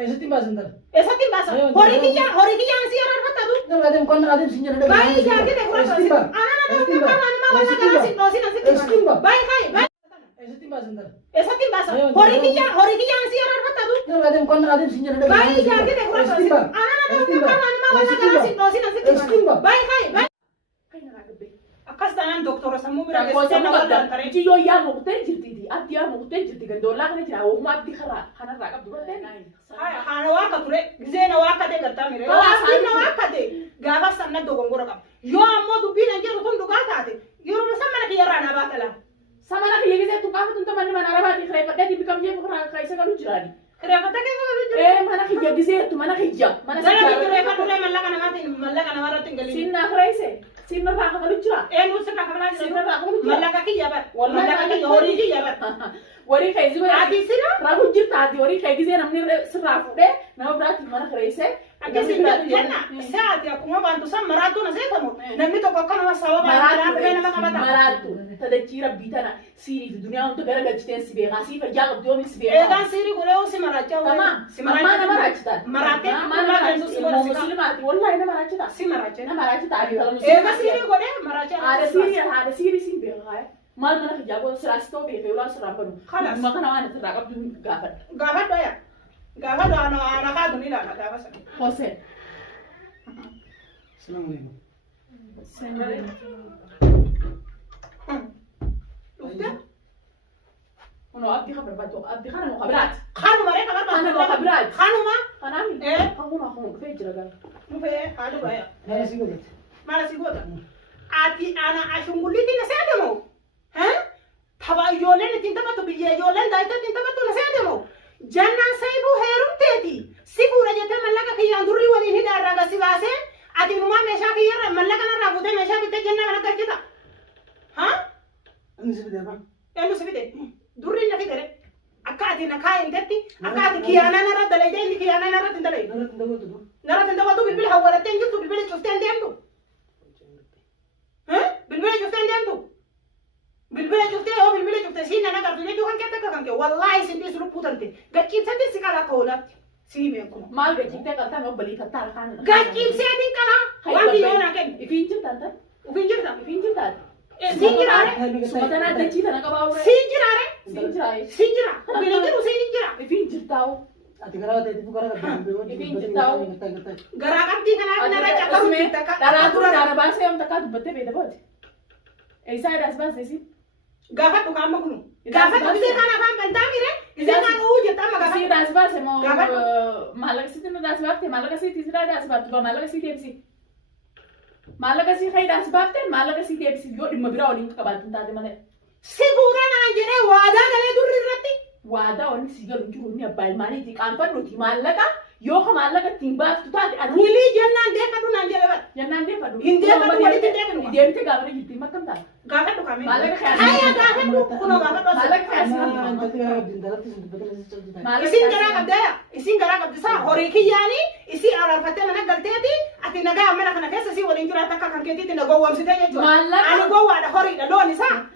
Eessatti baasan dhala? Eessatti baasa? Horii kiyyaa si yeroo arfatatu? Adeem qonna adeem sin jedhee. Baay'ee jaartite Eessatti baa? Eessatti baasan dhala? Eessatti baasa? Horii kiyyaa si yeroo arfatatu? Adeem qonna adeem sin jedhee. Baay'ee jaartite Eessatti baa? akkas taanaan doktora sammuu bira geessee nama wal'aantaree jiyyoo yaa muqtee jirti atti yaa muqtee jirti gandoolaa kana jira homaa abdi kanarraa qabdu battee haana waa akka ture gisee na waa akka ta'e gartaa mire waa na waa akka ta'e gaafa sanna dogongora qaba yoo ammoo dubbiin hin jiru kun dhugaa taate yeroo samana kiyyarraa na baata laa samana kiyya gisee tu qaafatu tamanni mana arabaati kireeffadhee dibbi kam jee kaisa galu jiraani kireeffadhee keessa galu jiraani mana kiyya gisee tu mana kiyya mana kiyya kireeffadhee mallaqa namaatti hin galii sinna kireesse sinna raaqa galu jira sirra kabalaa jira sinna raaqa galu jira mallaqa kiyya bar mallaqa kiyya horii kiyya bar warii kee zi ati sirra raaqa jirta ati warii kee gisee namni sirraa fuudhee nama biraatti mana kireesse akkasii jenna saati akkuma baantu san maraattuu na seetamu namni tokko akkanuma sababa maraattuu nama qabata maraattuu tadachii rabbii tana siiriif duniyaa hunda gara galchiteen si beekaa si fayyaa qabdu yoomiin si beekaa eegaan siirii godhee si maraachaa si maraachaa nama raachitaa maraatee muslimaati wallahi nama raachitaa si maraachaa nama raachitaa eegaa siirii godhee maraachaa haadha siirii si beekaa maal mana hijaaboo siraas ta'uu beekee ulaa sirraa banu dhimma kana waan irraa qabdu gaafadhu yaa gaafadhu ana kaadhu ni ilaala gaafa sana Hoseen Assalamualaikum. Ufta? Ono abdi khabar bato abdi khana mukhabarat. Khanu mare khabar bato. Khana mukhabarat. Khanu ma? Khanami. Khanu fe jiraga. Mufe halu baya. Mana sih gue? Mana sih gue? Ati ana ashunguliti na saya demo. Hah? Thaba yolen tinta bato biye yolen daita tinta bato na saya demo. Jangan saibu herum teti. Sifu raja te malaka kiyan durri wali hida raga sibase. Ati numa mesha kiyar malaka na rabute mesha bitte janna mana karjita. Hah? Ini sih dia apa? Elu sibite. Durri na fidere. Akati na kain tetti. Akati kiyana na radda lay dendi kiyana na radda dalay. Nara tinda watu bilbil hawala tenju tu bilbil chuften dendu. Hah? Bilbil chuften dendu. Bilbil chufte o bilbil chufte sinna na kartu neju kan ketta kan ke wallahi sindi suru putante. Gacci sandi sikala kola. Si me ko. Mal gacci te kata no bali kata kan. Gacci sedi kala. Wandi yona ken. Ifinjir tanta. Ifinjir tanta. Sinjirare. Sumatana dacci tana kabaure. Sinjirare. Sinjirai. Sinjira. Bilinjiru sinjira. Ifinjir tau. Ati gara tadi tu gara Gara abdi kana na raja karu kita ka. Dara bahasa yang tak ada betul beda bot. Esa ada bahasa sih. Gafa tu kamu kunu. Gafa tu kita kana kan bantang kire. Kita kan uji tama gafa. Si das bahasa mau malaga sih tu das bahasa malaga sih tisra das bahasa tu malaga sih tiap sih. Malaga sih kayak das bahasa malaga sih tiap sih. Yo dimana bira orang tu kabar tentang mana. Segura na jere wada gale durri rati. Wada orang sih kalau juru ni abal mani di kampan roti malaga. Yo ke malaga timbas tu tadi. Wili jangan dia kadu nanti lewat. Jangan dia kadu. Hindi kadu wali tidak kadu. Dia itu gambar gitu macam tak. Gafa tu kami. Malaga kayak. Ayah gafa tu kuno gafa tu. Malaga kayak. Isin gara kabda ya. Isin gara kabda sa horiki yani. Isi arah fatih mana galteti. Ati naga amela kana kesa si wali jura takka kan keti naga wam sita ya jual. Malaga. Ani gua ada hori da lo ni sa.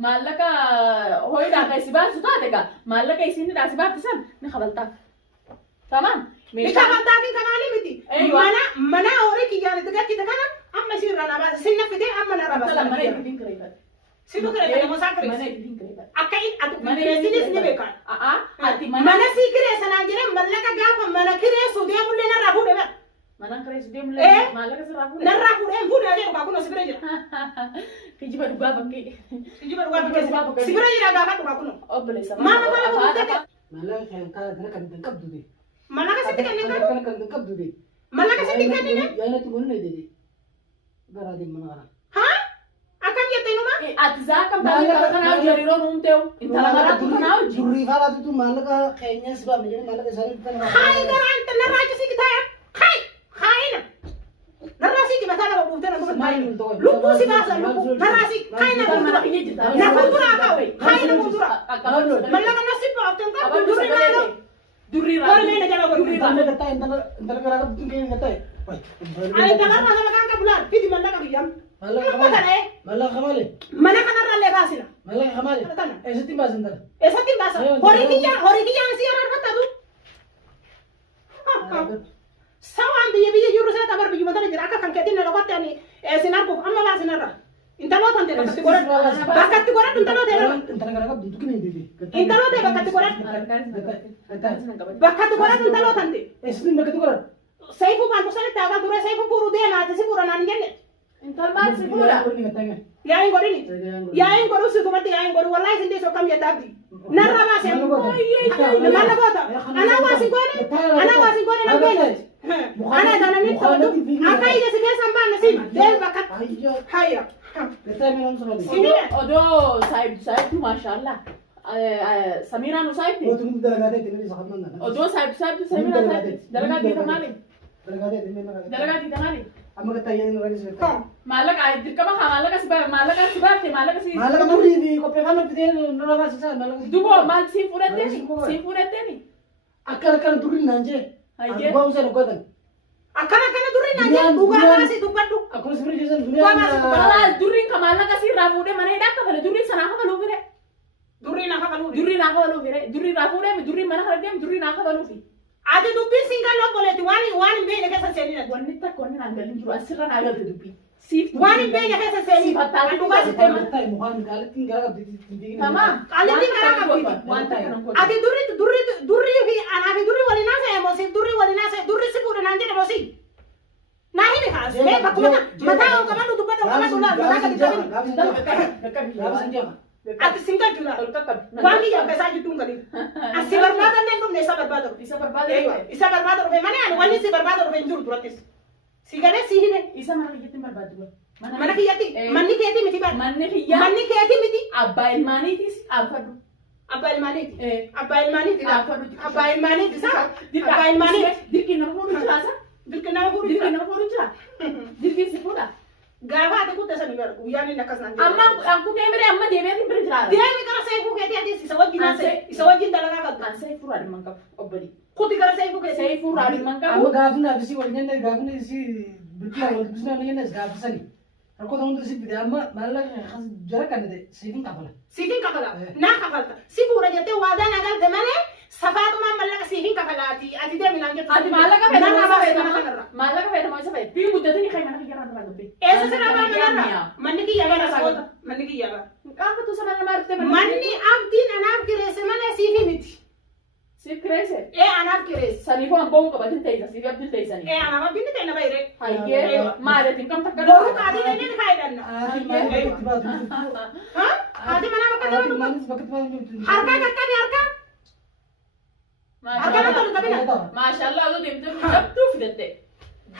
Malaga hoi dah kayak sibah sudah dega. Malaga isi ni dah sibah pisan. Ni khabal tak. Tamam. Bisa kantakin kamali miti. Mana horiki yani dekat kita kana. Amma sirra na bas sinna fite amma na rabas. Salam mana itu ting kereta. Situ kere kana masakre. Mana itu ting kereta. Akai atu mana sinis ni bekan. Hati mana si kire sana jere malaga gafa mana kire su dia mulle na rahu de ba. Mana kire su dia mulle. Malaga se rahu. Na rahu de fude aja ba kuno sibreja. Kiji baru gua bangki. Kiji baru gua bangki. Sibreja gafa tu ba kuno. Oh boleh sama. Mama kala ko tete. Malaga kayak kan dengkap dulu. Malaga si tikan ni kan dengkap dulu. Malaga si tikan ni. Ya na tu boleh deh. Gara di mana? Hah? Akan dia tenu mah? Atizakam tadi kalau kau jari orang teu. Intara mara tu kau ji. Juri fala tu malaga kayaknya sebab menjadi malaga sari bukan. Hai garan tenar aja sih kita ya. Hai na. Narasi kita masalah babu tenar tu main. Lupu sih bahasa lupu. Narasi hai na Mana kini cerita. na kultura kau. Hai na kultura. Malaga nasib apa tu kan? Duri mana? Duri Kau rara. ni nak jalan kau. Entah kata entar gara tu kayak kata. Ay tangan mana makan kau bulan. Kita malaga diam. Malaga kemana? Mana kan orang lepas sih? Malaga kemana? Esa timba sendal. Esa tim bahasa. Hori kiyang si orang kata tu. Sawaan biyya jiru saya tabar biyya mata jira akka kan keetiin na dhokatti ani sinarkuuf amma baa sinarra. Intaloota ante bakkatti godhadhu. Bakkatti godhadhu intaloota yeroo. Intala gara qabdu tukin hin dide. Intaloota bakkatti godhadhu. Bakkatti godhadhu intaloota ante. Eessin bakkatti godhadhu. Saifuu kan kusanitti haga ture saifuu fuudhuu deemaati si fuudha naan jenne. Intalmaan si fuudha. Yaa'in godhini. Yaa'in godhu si tumatti yaa'in godhu wallahi sin deesoo kam jedhaabdi. Narra baase. Mana goota. Anaa waa si goone. Anaa waa si goone nan beekne. Ana ganani todo. Akka ija si keessa mbaa nasi. Deel bakkatti. Hayya. Odoo saayibdu maashaallah. Samiiraan saayibdi. Odoo saayibdu Samiiraan saayibdi. Dalagaa diita maali? Dalagaa diita maali? Amma katayyaa inni ranis beekaa. Maallaqa dirqama haa maallaqa si baafte maallaqa si. Maallaqa turii fi qopheeffannoo fidee nurra baasisaa maallaqa. Duboo maal siin fudhatteeni? Akkana turii naan jee. Dhugaa usee dhugaatan. Akkana turii naan jee dhugaa baasii dubbadhu. Akkuma sibirii keessan duniyaa. Balaa durriin ka maallaqa si irraa fuudhee mana hidhaa kafale durriin sanaa kafaluu fire. Durriin naa kafaluu fire. Durriin naa fuudhee durriin mana kana deemu durriin naa kafaluufi. Ati dubbiin siin lobboleeti waan hin beekne keessa seenina. Wanni takka wanni naan galin jiru asirra naa galte dubbii. Siif waan hin beekne keessa seenina. Sifattaa dhugaa si teema. Mukaan qaalattiin gara qabdi. Tamam. Qaalattiin gara qabdi. Waan takka nan godhu. Ati durrii fi anaa fi durrii waliin haasa'e moo si durrii waliin haasa'e durri si fuudha naan jedhe moo si. Naa himi kaas. Mee bakkuma mataa on qabannu dubbadhu qabannu laal mataa gadi qabin. Ati singa jula. Waan kiyya keessaa jidduun gadi. Asi barbaadan leen dhumne isa barbaada dhufe. Isa barbaada dhufe malee ani wanni si barbaada dhufe hin jiru durattis. Si galee si hime. Isa mana kiyyatti barbaadu. Mana kiyyatti manni keetii miti bara. Manni keetii miti. Abbaa ilmaaniitis abfadhu. Abbaa ilmaaniiti. Abbaa ilmaaniiti. Abbaa ilmaaniiti saa. Abbaa ilmaaniiti. Dirqii nama fuudhu jiraasa. Dirqii nama fuudhu jira. Dirqii si fuudha. Gaafa ati kutta sani bara guyyaan inni akkas naan jedhe. Amma akkutee bire amma deebi'ee bire jiraata. Deemi gara seefuu keetii ati isa wajjin dalagaa qabda. Kan seefuu raadhiman qabu obboli. Kuti gara seefuu keetii. Seefuu raadhiman qabu. Amma gaafni abisii wal jenne gaafni isii bittila wal bisnaa jenne gaafisani. Rakkoo ta'uu hundi si fide amma maallaqa jara kan ta'e siifin kafala. Siifin kafala. Naa kafalta. Si fuudha jettee waadaan agalte malee safaatumaan maallaqa siifin kafalaati. Ati deemi naan jettu. Ati maallaqa fayyadamaa. Maallaqa fayyadamaa isa fayyada. Bii guddatanii kan mana kiyyaa irraa dubbe. Eessa sirraa manarraa? Manni kiyya bara sagoota. Manni kiyya bara. Qaama tuusa mana namaa dhuftee manni abdiin anaaf kireesse malee siifi miti. Siif kireesse? Anaaf kireesse. Saniifuu hamboo qabatin ta'isa siif abdii ta'isanii. Anaaf abdiin ta'e nama hiree. Hayyee maalatiin kam takka boruu qaadii dhaqee faayidanna. Ati mana bakka ta'u harkaa qaqqabi harkaa. Harkaa qaqqabi qabina. Maashaallah oduu deemtee jabduu fidatte.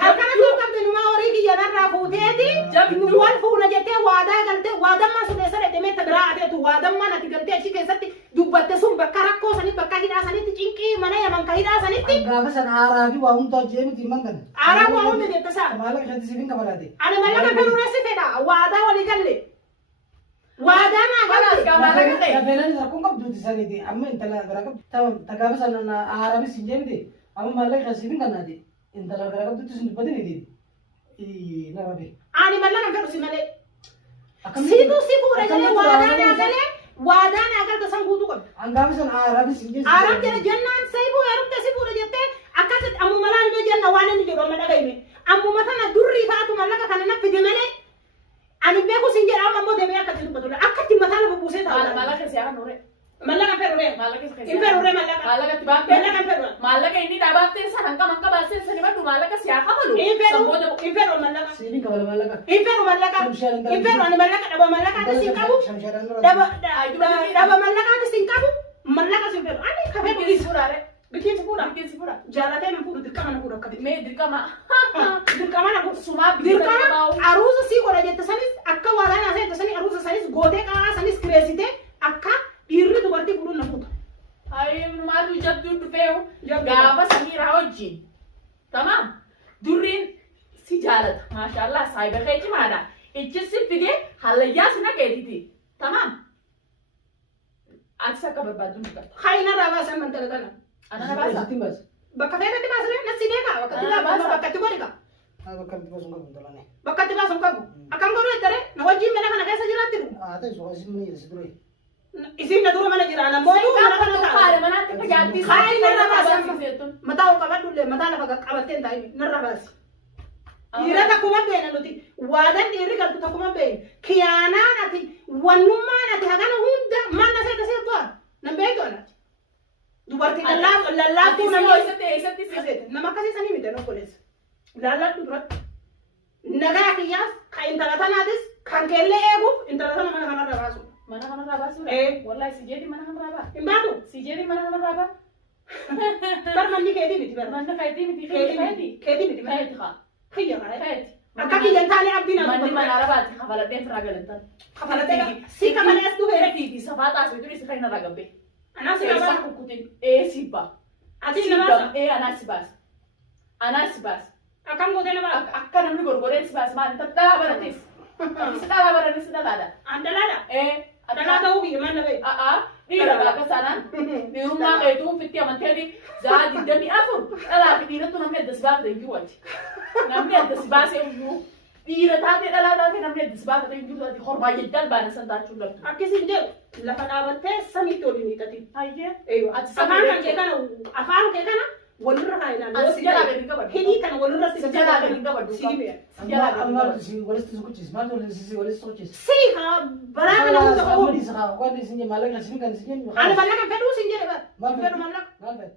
Harkana tuh kan benu mau ori kiya narra fuuteti jabnu wal fuuna jettee waadaa galte waadammaa sun eessa dhaqee meetta biraa adeetu waadammaa nati galtee achi keessatti dubbatte sun bakka rakkoo sanitti bakka hidhaa sanitti cinqii mana yaman ka hidhaa sanitti gaafa san aaraa fi waa hundaa jeemiti himan kana aaraa waa hundi jette saa maallaqa ishatti siifin kabalaate ani mallaqa kan urreessi fedha waadaa walii galle waadaa naa galte gafeenan rakkoon qabduuti saniiti amma intala gara qabdu ta gaafa san aaraa fi sin jeemiti amma maallaqa ishatti siifin kanaati intala gara qabduutti sun dubbatini diin narabe ani mallaqa kan si malee siitu si fuudha jedhee waadaa naa galte san guutuu qabdu angaafa san aaraa fi sin jeemiti aaraa jedhe jennaan seefu heerumte si fuudha jettee akkasitti ammuma laan mee jenna waan inni jedhu amma dhagahime ammuma tana durrii faatu mallaqa kana na fide malee ani beeku sin jedha amma immoo deemee akkatti dubbatu akkatti mataa lafa buusee taa'u mallaqa si haa nure mallaqa ferure mallaqa si in ferure mallaqa mallaqa ti baafte mallaqa ferure mallaqa inni dhaabaafte san hanga baasee sani baddu mallaqa si haa qabalu in feru mallaqa siifin kabala maallaqa in feru mallaqa in feru ani mallaqa dhaba mallaqa ati sin qabu dhaba mallaqa ati sin qabu mallaqa sin feru ani ka feru is furaare bikin si fuudha jaalatee na fuudhu dirqama na fuudha akkati mee dirqama dirqama na fuudhu sumaa dirqama aruusa sii godha jette sanis akka waadaa naa jette sanis aruusa sanis gootee qaamaa sanis kireessitee akka dhiirri dubartii fuudhuun na fuudha. Ayi maatu jabduu dhufeewu gaafa samiiraa wajjin tamam durriin si jaalata maashaallah saayiba kee cimaadha ichi si fide hallayyaa si naqeetiti tamam ati akka barbaaddu nu qabda. Hayi narraa baasan man talatana. Ana na baasa. Bakka feetatti baasanii nasi beekaa bakka itti godhika. bakka itti baasuun qabu intalane Bakka itti baasuun qabu akkam godhu ettare na wajjin mana kana keessa jiraatti ta'e suuqa isin mana jedhasi ture isin na dura mana jira na modu mana kana Kare mana te pajati. Khain na rabas Seetun. mata o qabadhu le mata lafa qabateen ta'i na rabas dhiira takkuma beena nuti waadan dhiirri galtu takkuma beena kiyaanaan ati wannummaan ati hagana hunda manna seeta seetua nan beekona dubartii lallaaftuu namni Isatti nama akkasii sanii miti no koleessa laalladhu duratti nagaa kiyyaas kan intala tanaatis kan keellee eeguuf intala tana mana kanarra baasu mana kanarraa baasuudha. Wallahi si jedhi mana kanarraa baa. hin baatu Si jedhi mana kanarraa baa. bar manni keetii miti bar Manni kayitii miti. keetii miti Kayitii haa. kiyya kana Kayitii. akka kiyyan taane abdiin Manni mana arabaati kafaladheen firaa galantan. kafalatee si kamalees dhufee Fiiti sabaa taasifee turi isa kan irraa gabbee. anaa si Eessaa qabaa kukkutin. Si baa. ati na baasa Anaa si baasa. Anaa si baasa. akkam gootee na baasa Akka namni gorgoree si baasa maali dhalaa baratees. Si dhalaa baratees si dhalaadha. an dalaadha dalaa ta'uu kiyya maal na beeku Dhiira gaafa sanaan dhiirummaa qayyatuun fitti amanteeti zaa 24 dhalaa fi dhiiratu namni adda si baafate hin jiru ati. Namni adda si baasee hin jiru. Dhiira taatee dhalaa taatee namni adda si baafate hin jiru ati horbaa jeddaan baana san taachuu dhabdu. akkasiin jedhu lafa dhaabattee samiitti waliin hiixatiin Hayyee. afaan kee kana walirra haa ilaalu Si jalaa gadi qabadhu. hidhii kana walirra Si jalaa gadi qabadhu. si himee Si jalaa gadi amma qabadhu. si walitti sukuchis maal walitti sukuchis si haa baraa kana hunda qabu Amadi sa waan isin mallaqa isin kan isin ani mallaqa fedhuu sin jedhe bar Maal fedhu? fedhu mallaqa maal fedha